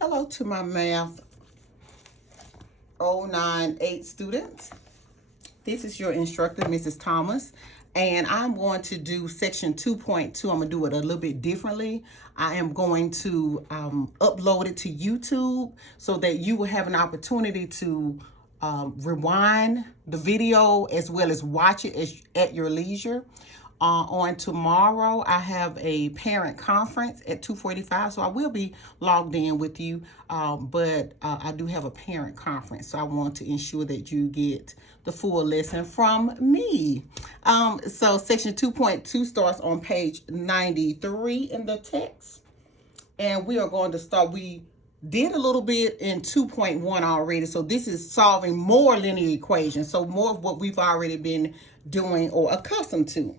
Hello to my math 098 students. This is your instructor, Mrs. Thomas, and I'm going to do section 2.2. I'm going to do it a little bit differently. I am going to upload it to YouTube so that you will have an opportunity to rewind the video as well as watch it at your leisure. On tomorrow, I have a parent conference at 2:45, so I will be logged in with you, but I do have a parent conference, so I want to ensure that you get the full lesson from me. So section 2.2 starts on page 93 in the text, and we are going to start. We did a little bit in 2.1 already, so this is solving more linear equations, so more of what we've already been doing or accustomed to.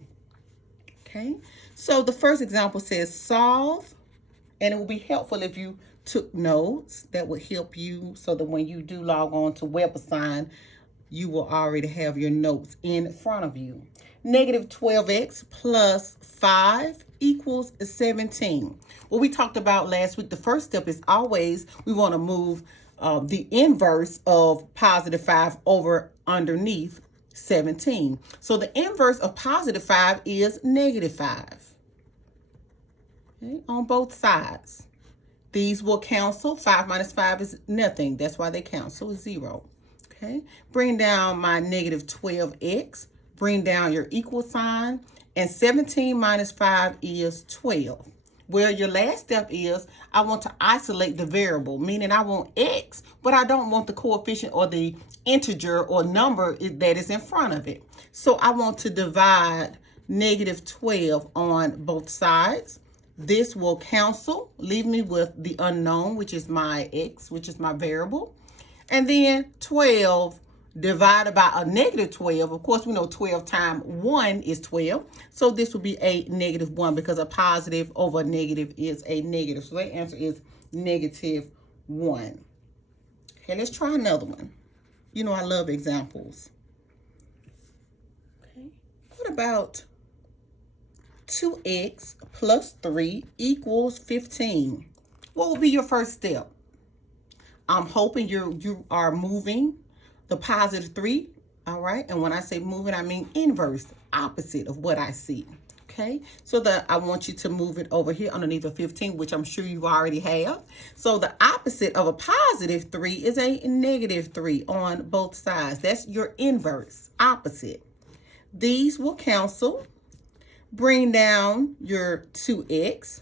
Okay, so the first example says solve, and it will be helpful if you took notes. That would help you so that when you do log on to WebAssign, you will already have your notes in front of you. Negative 12x plus 5 equals 17. What we talked about last week, the first step is always we want to move the inverse of positive 5 over underneath 17. So the inverse of positive 5 is negative 5. Okay, on both sides. These will cancel. 5 minus 5 is nothing. That's why they cancel, 0. Okay, bring down my negative 12x. Bring down your equal sign. And 17 minus 5 is 12. Well, your last step is I want to isolate the variable, meaning I want x, but I don't want the coefficient or the integer or number that is in front of it. So I want to divide negative 12 on both sides. This will cancel, leave me with the unknown, which is my x, which is my variable. And then 12 divided by a negative 12. Of course, we know 12 times 1 is 12. So this will be a negative 1 because a positive over a negative is a negative. So that answer is negative 1. Okay, let's try another one. You know I love examples. Okay, what about 2x plus 3 equals 15? What will be your first step? I'm hoping you are moving the positive 3, all right? And when I say moving, I mean inverse, opposite of what I see, okay? So that I want you to move it over here underneath a 15, which I'm sure you already have. So the opposite of a positive 3 is a negative 3 on both sides. That's your inverse, opposite. These will cancel. Bring down your 2x,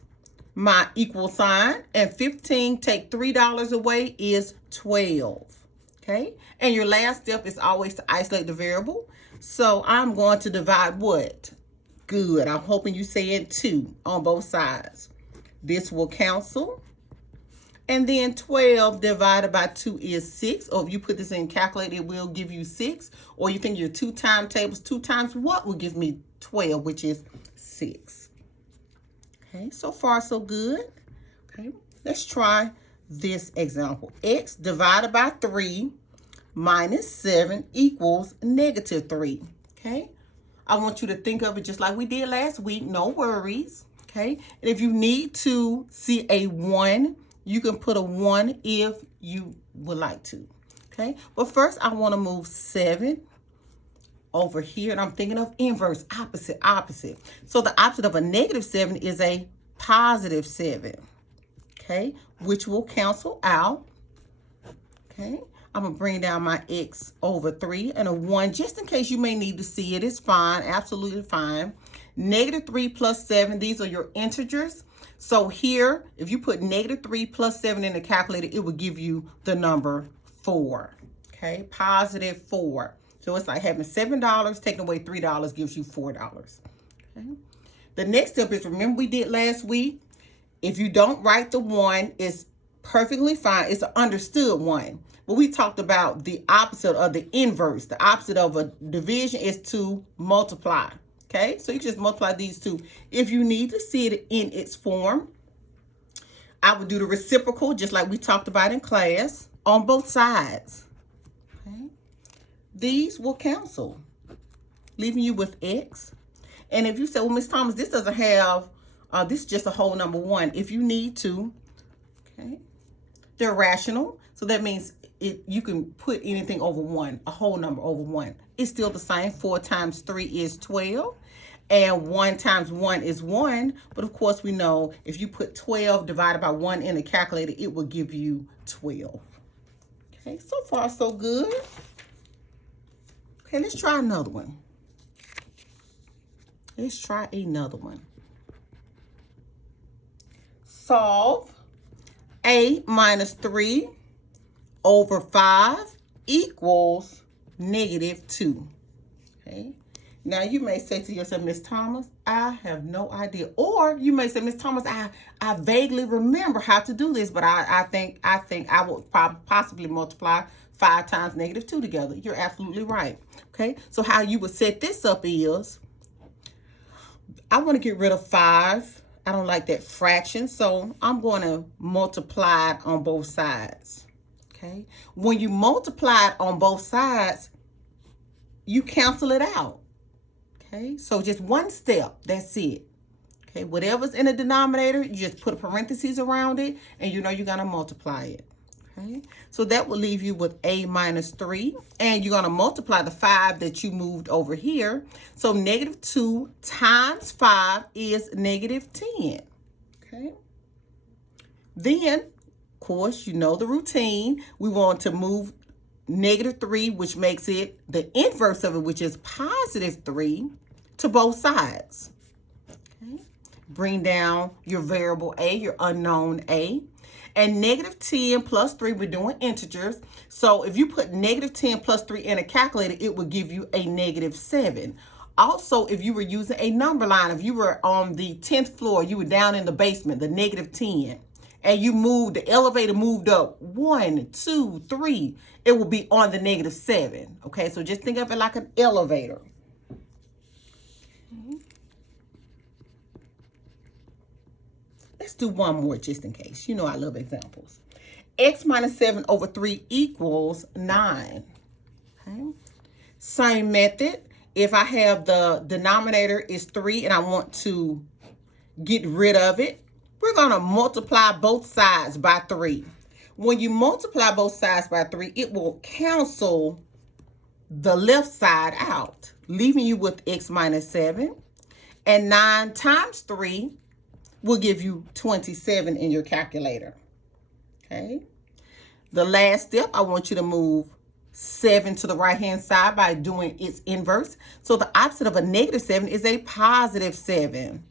my equal sign, and 15, take $3 away is 12. Okay, and your last step is always to isolate the variable. So I'm going to divide what? Good. I'm hoping you say it 2 on both sides. This will cancel. And then 12 divided by 2 is 6. Or if you put this in calculator, it will give you 6. Or you think your 2 timetables, 2 times what will give me 12, which is 6. Okay, so far so good. Okay, let's try this example. X divided by 3 minus 7 equals negative 3. Okay, I want you to think of it just like we did last week. No worries. Okay, and if you need to see a 1, you can put a 1 if you would like to. Okay, but first I want to move 7 over here, and I'm thinking of inverse, opposite. So the opposite of a negative 7 is a positive 7. Okay, which will cancel out. Okay, I'm going to bring down my x over 3 and a 1, just in case you may need to see it. It's fine, absolutely fine. Negative 3 plus 7, these are your integers. So here, if you put negative 3 plus 7 in the calculator, it will give you the number 4. Okay, positive 4. So it's like having $7, taking away $3 gives you $4. Okay. The next step is, remember we did last week, if you don't write the 1, it's perfectly fine. It's an understood 1. But we talked about the opposite of the inverse. The opposite of a division is to multiply. Okay, so you just multiply these two. If you need to see it in its form, I would do the reciprocal, just like we talked about in class, on both sides. Okay, these will cancel, leaving you with x. And if you say, well, Miss Thomas, this doesn't have, this is just a whole number 1. If you need to, okay, They're rational. So that means you can put anything over 1, a whole number over 1. It's still the same. 4 times 3 is 12. And 1 times 1 is 1. But of course, we know if you put 12 divided by 1 in the calculator, it will give you 12. Okay, so far so good. Okay, let's try another one. Let's try another one. Solve a minus 3 over 5 equals negative 2. Okay. Now you may say to yourself, Miss Thomas, I have no idea. Or you may say, Miss Thomas, I vaguely remember how to do this, but I think I will possibly multiply 5 times negative 2 together. You're absolutely right. Okay. So how you would set this up is, I want to get rid of 5. I don't like that fraction, so I'm going to multiply it on both sides. Okay. When you multiply it on both sides, you cancel it out. Okay. So just one step. That's it. Okay. Whatever's in the denominator, you just put a parentheses around it, and you know you're going to multiply it. Okay. So that will leave you with a minus 3, and you're going to multiply the 5 that you moved over here. So negative 2 times 5 is negative 10. Okay. Then, of course, you know the routine. We want to move negative 3, which makes it the inverse of it, which is positive 3, to both sides. Okay. Bring down your variable a, your unknown a. And negative 10 plus 3, we're doing integers. So if you put negative 10 plus 3 in a calculator, it would give you a negative 7. Also, if you were using a number line, if you were on the 10th floor, you were down in the basement, the negative 10, and you moved, the elevator moved up 1, 2, 3, it will be on the negative 7. Okay, so just think of it like an elevator. Let's do one more just in case. You know I love examples. X minus 7 over 3 equals 9. Okay. Same method. If I have the denominator is 3 and I want to get rid of it, we're going to multiply both sides by 3. When you multiply both sides by 3, it will cancel the left side out, leaving you with x minus 7. And 9 times 3 will give you 27 in your calculator. Okay. The last step, I want you to move 7 to the right-hand side by doing its inverse. So the opposite of a negative 7 is a positive 7.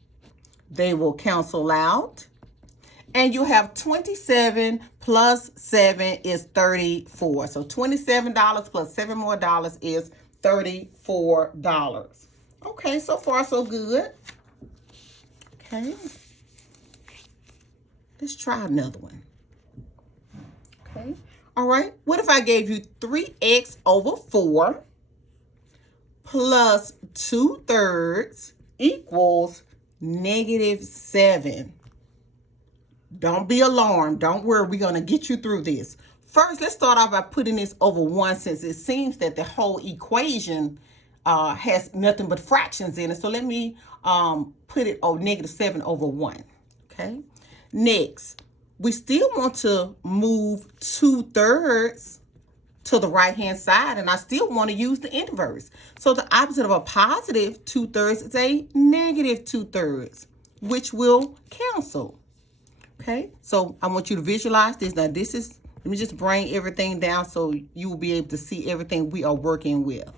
They will cancel out. And you have 27 plus 7 is 34. So $27 plus 7 more dollars is $34. Okay, so far so good. Okay. Let's try another one. Okay. All right. What if I gave you 3x over 4 plus 2/3 equals negative 7? Don't be alarmed. Don't worry. We're going to get you through this. First, let's start off by putting this over 1, since it seems that the whole equation has nothing but fractions in it. So let me put it on negative 7 over 1. Okay. Next, we still want to move 2/3 to the right-hand side, and I still want to use the inverse. So the opposite of a positive 2/3 is a negative 2/3, which will cancel. Okay, so I want you to visualize this. Now, this is, let me just bring everything down so you will be able to see everything we are working with.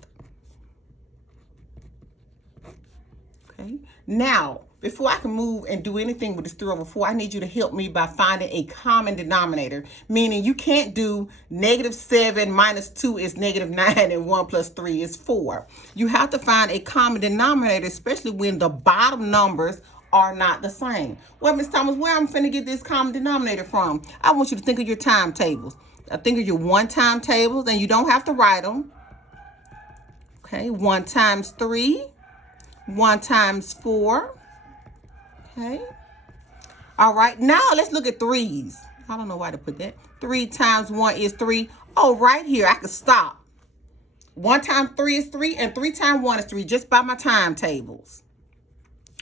Okay, now, before I can move and do anything with this 3 over 4, I need you to help me by finding a common denominator, meaning you can't do negative 7 minus 2 is negative 9 and 1 plus 3 is 4. You have to find a common denominator, especially when the bottom numbers are not the same. Well, Ms. Thomas, where I'm finna get this common denominator from? I want you to think of your timetables. Think of your 1 timetables, and you don't have to write them. Okay, 1 times 3, 1 times 4. Okay. All right. Now let's look at 3s. I don't know why to put that. 3 times 1 is 3. Oh, right here. I can stop. 1 times 3 is 3, and 3 times 1 is 3, just by my timetables.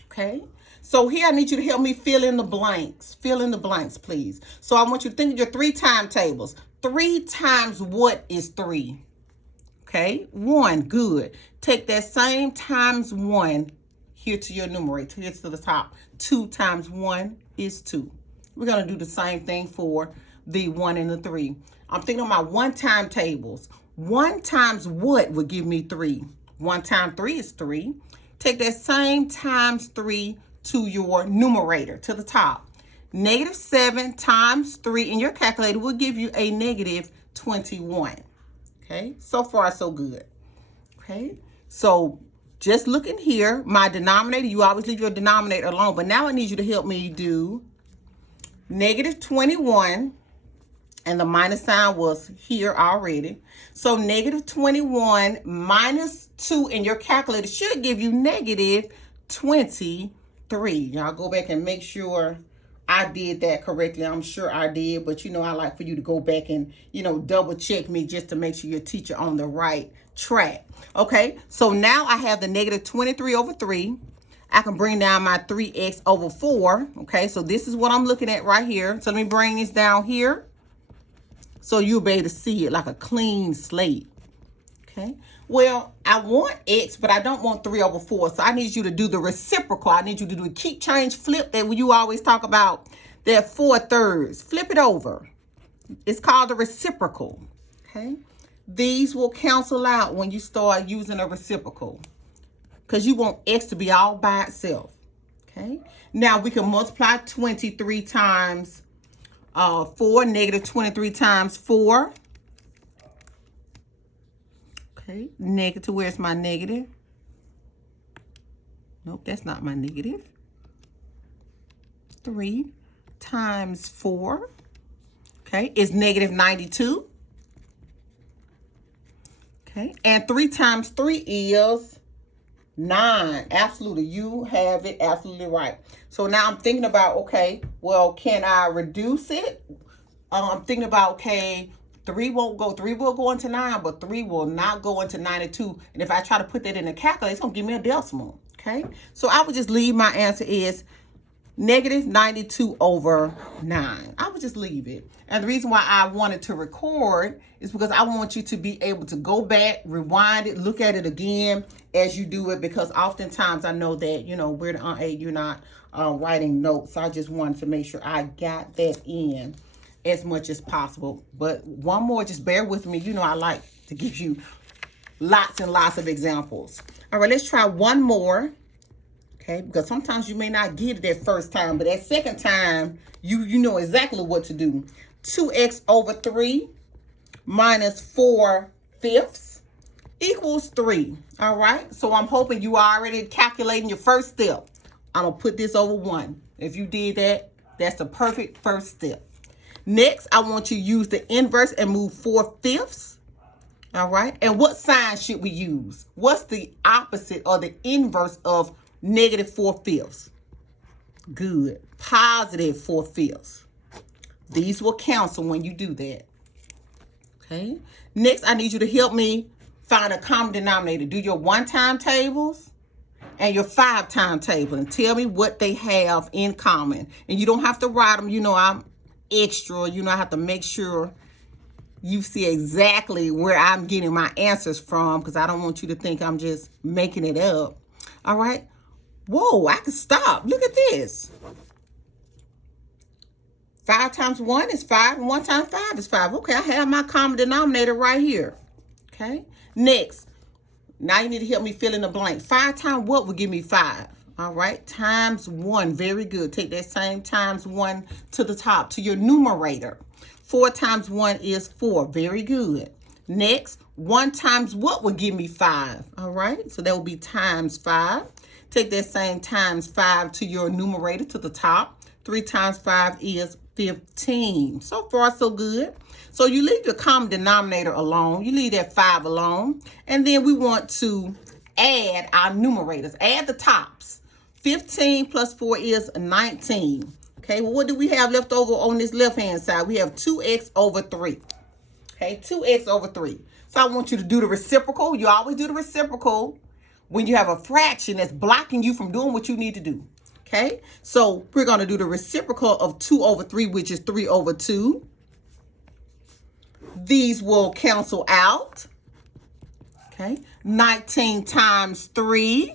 Okay. So here I need you to help me fill in the blanks. Fill in the blanks, please. So I want you to think of your 3 timetables. 3 times what is 3? Okay, 1, good. Take that same times 1 here to your numerator, here to the top. 2 times 1 is 2. We're going to do the same thing for the 1 and the 3. I'm thinking of my 1 timetables. 1 times what would give me 3? 1 times 3 is 3. Take that same times 3 to your numerator, to the top. -7 times 3 in your calculator will give you a -21. Okay, so far so good. Okay, so just looking here, my denominator, you always leave your denominator alone, but now I need you to help me do -21, and the minus sign was here already. So -21 minus 2 in your calculator should give you -23. Y'all go back and make sure I did that correctly. I'm sure I did, but you know, I like for you to go back and, you know, double check me just to make sure your teacher on the right track. Okay, so now I have the -23 over 3. I can bring down my 3x over 4. Okay, so this is what I'm looking at right here. So let me bring this down here so you'll be able to see it like a clean slate. Okay, well, I want x, but I don't want 3 over 4. So I need you to do the reciprocal. I need you to do a keep, change, flip that you always talk about. That 4/3. Flip it over. It's called the reciprocal. Okay, these will cancel out when you start using a reciprocal, because you want x to be all by itself. Okay, now we can multiply 23 times 4, -23 times 4. Okay, negative, where's my negative? Nope, that's not my negative. 3 times 4, okay, is -92. Okay, and 3 times 3 is 9. Absolutely, you have it absolutely right. So now I'm thinking about, okay, well, can I reduce it? I'm thinking about, okay, 3 will go into 9, but 3 will not go into 92. And if I try to put that in the calculator, it's going to give me a decimal. Okay, so I would just leave my answer is -92 over 9. I would just leave it. And the reason why I wanted to record is because I want you to be able to go back, rewind it, look at it again as you do it, because oftentimes I know that, you know, we're on A, you're not writing notes. So I just wanted to make sure I got that in as much as possible. But one more, just bear with me. You know, I like to give you lots and lots of examples. All right, let's try one more. Okay, because sometimes you may not get it that first time, but that second time, you know exactly what to do. 2x over 3 minus 4/5 equals 3. All right, so I'm hoping you are already calculating your first step. I'm going to put this over 1. If you did that, that's the perfect first step. Next, I want you to use the inverse and move 4/5. All right, and what sign should we use? What's the opposite or the inverse of -4/5? Good. +4/5. These will cancel when you do that. Okay. Next, I need you to help me find a common denominator. Do your 1 timetables and your 5 timetable and tell me what they have in common. And you don't have to write them. You know, I'm extra. You know, I have to make sure you see exactly where I'm getting my answers from, because I don't want you to think I'm just making it up. All right. Whoa, I can stop. Look at this. 5 times 1 is 5, and 1 times 5 is 5. Okay, I have my common denominator right here. Okay, next, now you need to help me fill in the blank. 5 times what would give me 5? All right, times 1. Very good. Take that same times 1 to the top, to your numerator. 4 times 1 is 4. Very good. Next, 1 times what would give me 5? All right, so that would be times 5. Take that same times 5 to your numerator to the top. 3 times 5 is 15. So far, so good. So you leave your common denominator alone. You leave that 5 alone. And then we want to add our numerators. Add the tops. 15 plus 4 is 19. Okay, well, what do we have left over on this left-hand side? We have 2x over 3. Okay, 2x over 3. So I want you to do the reciprocal. You always do the reciprocal when you have a fraction that's blocking you from doing what you need to do. Okay, so we're going to do the reciprocal of 2 over 3, which is 3 over 2. These will cancel out. Okay, 19 times 3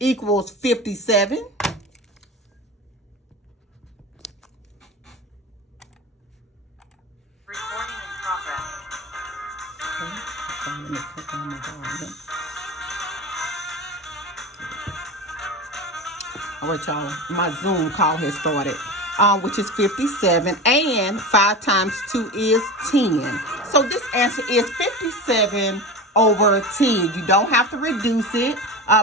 equals 57. Recording in progress. Okay, so let me click on my volume. All right, y'all, my Zoom call has started, which is 57, and 5 times 2 is 10. So this answer is 57 over 10. You don't have to reduce it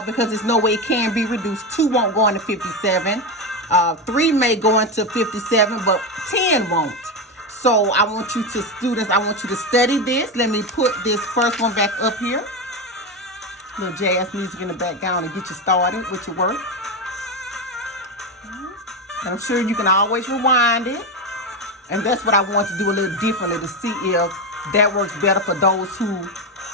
because there's no way it can be reduced. 2 won't go into 57. 3 may go into 57, but 10 won't. So I want you to, students, I want you to study this. Let me put this first one back up here. Little jazz music in the background to get you started with your work. I'm sure you can always rewind it. And that's what I want to do a little differently to see if that works better for those who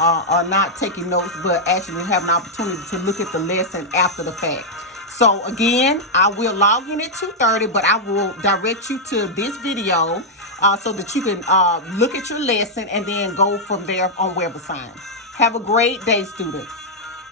are not taking notes but actually have an opportunity to look at the lesson after the fact. So again, I will log in at 2:30, but I will direct you to this video so that you can look at your lesson and then go from there on WebAssign. Have a great day, students.